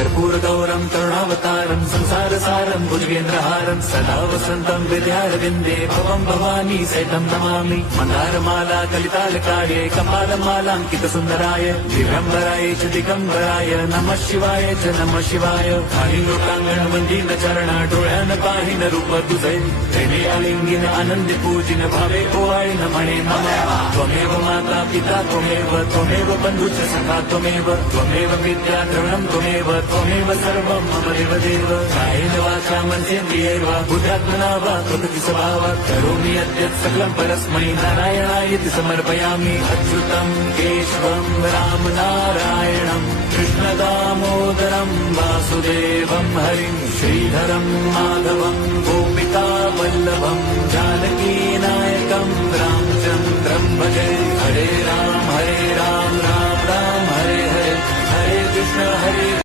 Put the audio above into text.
कर्पूरगौरं करुणावतारं संसारसारं भुजगेन्द्रहारं सदा वसन्तं विद्यारविन्दे भवं भवानी सहितं नमामि। मन्दारमाला कलितालकाये कपालमालाङ्कितसुन्दराय दिव्यम्बराय च दिगम्बराय नमः शिवाय च नमः शिवाय। खाली लोकांगण वंदीन चरण डोळ्यान पाहिन रूप तुझे प्रेमे आलिंगिन आनंदी पूजिन भावे ओवाळीन म्हणे नमः। त्वमेव माता पिता त्वमेव बंधुश्च सखा त्वमेव विद्या द्रविणं त्वमेव सर्वं मम देवदेव। कायेन वाचा मनसेन्द्रियैर्वा बुद्ध्यात्मना वा प्रकृति स्वभावात् करोमि यद्यत् सकलं परस्मै नारायणायति समर्पयामि। अच्युतं केशवं राम नारायणं कृष्ण दामोदरं वासुदेवं हरिं श्रीधरं माधवं